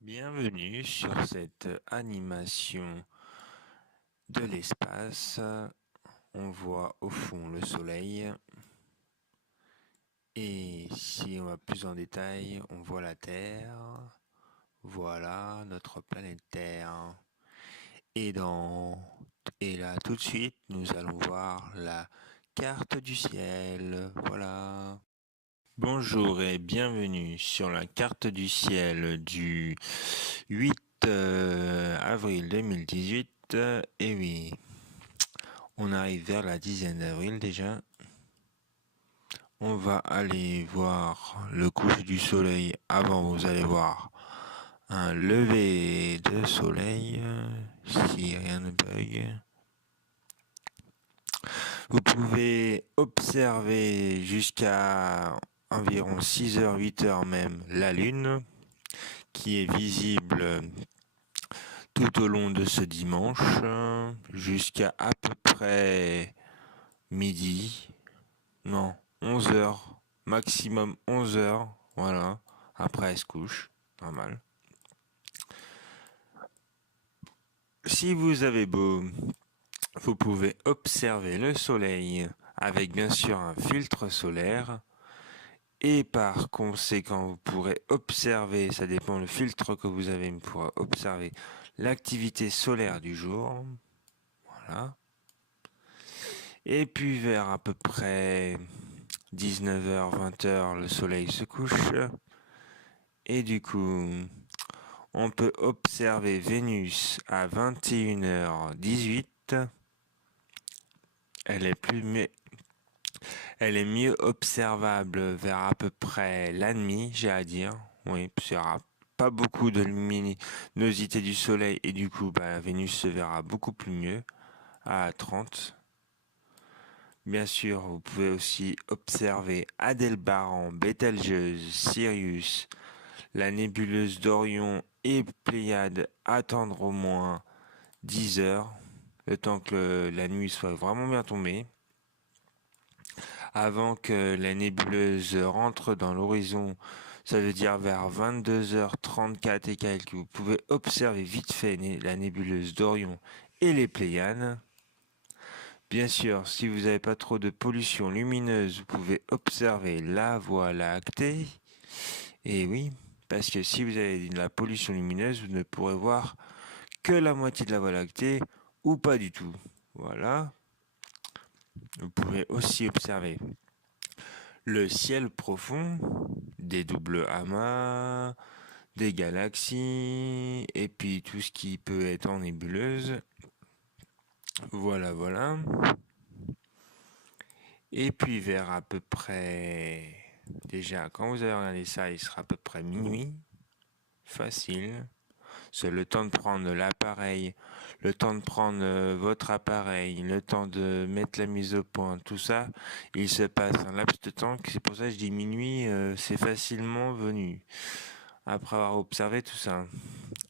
Bienvenue sur cette animation de l'espace. On voit au fond le soleil. Et si on va plus en détail, on voit la Terre. Voilà notre planète Terre. Et là tout de suite, nous allons voir la carte du ciel. Voilà. Bonjour et bienvenue sur la carte du ciel du 8 avril 2018. Et oui, on arrive vers la dizaine d'avril déjà. On va aller voir le coucher du soleil. Avant, vous allez voir un lever de soleil, si rien ne bug. Vous pouvez observer jusqu'à environ 6h, 8h même la lune, qui est visible tout au long de ce dimanche, jusqu'à à peu près midi, non, 11h, maximum 11h, voilà, après elle se couche, normal. Si vous avez beau, vous pouvez observer le soleil avec bien sûr un filtre solaire. Et par conséquent, vous pourrez observer, ça dépend le filtre que vous avez, vous pourrez observer l'activité solaire du jour. Voilà. Et puis vers à peu près 19h, 20h, le soleil se couche. Et du coup, on peut observer Vénus à 21h18. Elle est mieux observable vers à peu près la nuit, j'ai à dire. Oui, parce qu'il n'y aura pas beaucoup de luminosité du soleil et du coup, Vénus se verra beaucoup plus mieux à 30. Bien sûr, vous pouvez aussi observer Aldebaran, Bételgeuse, Sirius, la nébuleuse d'Orion et Pléiade attendre au moins 10 heures, le temps que la nuit soit vraiment bien tombée, avant que la nébuleuse rentre dans l'horizon. Ça veut dire vers 22h34 et quelques, vous pouvez observer vite fait la nébuleuse d'Orion et les Pléiades. Bien sûr, si vous n'avez pas trop de pollution lumineuse, vous pouvez observer la Voie lactée. Et oui, parce que si vous avez de la pollution lumineuse, vous ne pourrez voir que la moitié de la Voie lactée ou pas du tout. Voilà. Vous pouvez aussi observer le ciel profond, des doubles amas, des galaxies, et puis tout ce qui peut être en nébuleuse. Voilà, voilà. Et puis vers à peu près... Déjà, quand vous avez regardé ça, il sera à peu près minuit. Facile. C'est le temps de prendre l'appareil, le temps de prendre votre appareil, le temps de mettre la mise au point, tout ça, il se passe un laps de temps, c'est pour ça que je dis minuit, c'est facilement venu. Après avoir observé tout ça.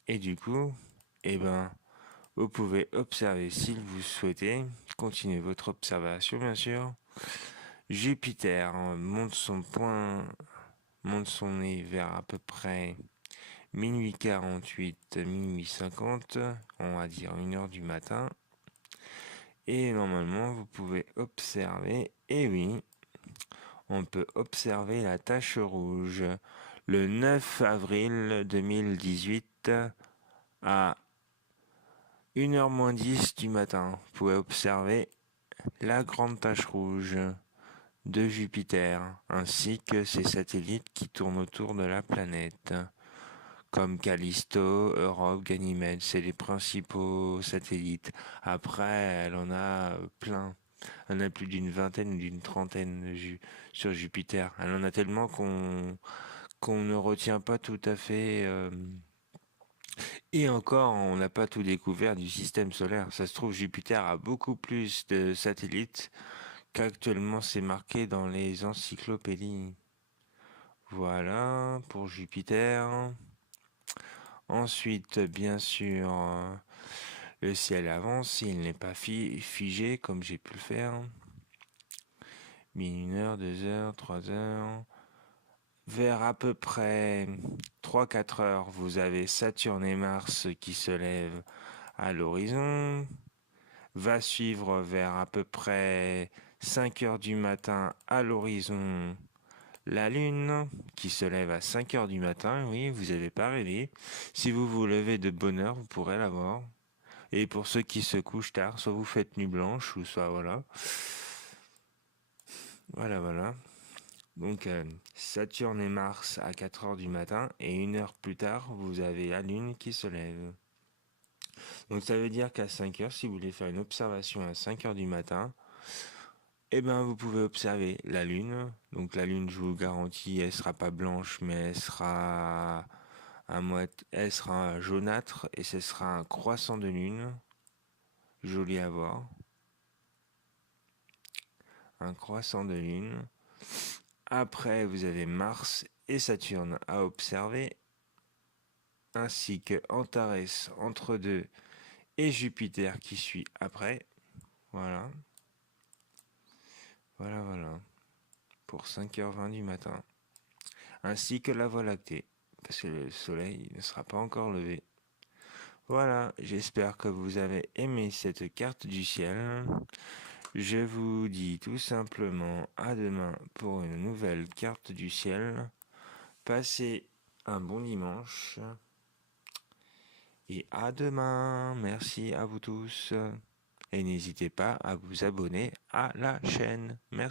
Et du coup, eh ben, vous pouvez observer si vous souhaitez, continuez votre observation bien sûr. Jupiter monte son nez vers à peu près minuit 48, minuit 50, on va dire 1h du matin. Et normalement, vous pouvez observer, et oui, on peut observer la tache rouge le 9 avril 2018 à 1h moins 10 du matin. Vous pouvez observer la grande tache rouge de Jupiter, ainsi que ses satellites qui tournent autour de la planète, comme Callisto, Europe, Ganymède, c'est les principaux satellites. Après, elle en a plein. Elle en a plus d'une vingtaine ou d'une trentaine sur Jupiter. Elle en a tellement qu'on ne retient pas tout à fait. Et encore, on n'a pas tout découvert du système solaire. Ça se trouve, Jupiter a beaucoup plus de satellites qu'actuellement c'est marqué dans les encyclopédies. Voilà pour Jupiter. Ensuite, bien sûr, le ciel avance, il n'est pas figé comme j'ai pu le faire. 1 heure, 2 heures, 3 heures. Vers à peu près 3-4 heures, vous avez Saturne et Mars qui se lèvent à l'horizon. Va suivre vers à peu près 5 heures du matin à l'horizon la Lune qui se lève à 5 heures du matin. Oui, vous n'avez pas rêvé. Si vous vous levez de bonne heure, vous pourrez la voir. Et pour ceux qui se couchent tard, soit vous faites nuit blanche, ou soit voilà. Voilà. Donc Saturne et Mars à 4 heures du matin et 1 heure plus tard, vous avez la Lune qui se lève. Donc ça veut dire qu'à 5 heures, si vous voulez faire une observation à 5 heures du matin, eh ben vous pouvez observer la Lune. Donc la Lune, je vous garantis, elle sera pas blanche, mais elle sera jaunâtre et ce sera un croissant de Lune. Joli à voir. Un croissant de Lune. Après, vous avez Mars et Saturne à observer, ainsi que Antares entre deux et Jupiter qui suit après. Voilà. Pour 5h20 du matin. Ainsi que la Voie lactée, parce que le soleil ne sera pas encore levé. Voilà, j'espère que vous avez aimé cette carte du ciel. Je vous dis tout simplement à demain pour une nouvelle carte du ciel. Passez un bon dimanche. Et à demain. Merci à vous tous. Et n'hésitez pas à vous abonner à la chaîne. Merci.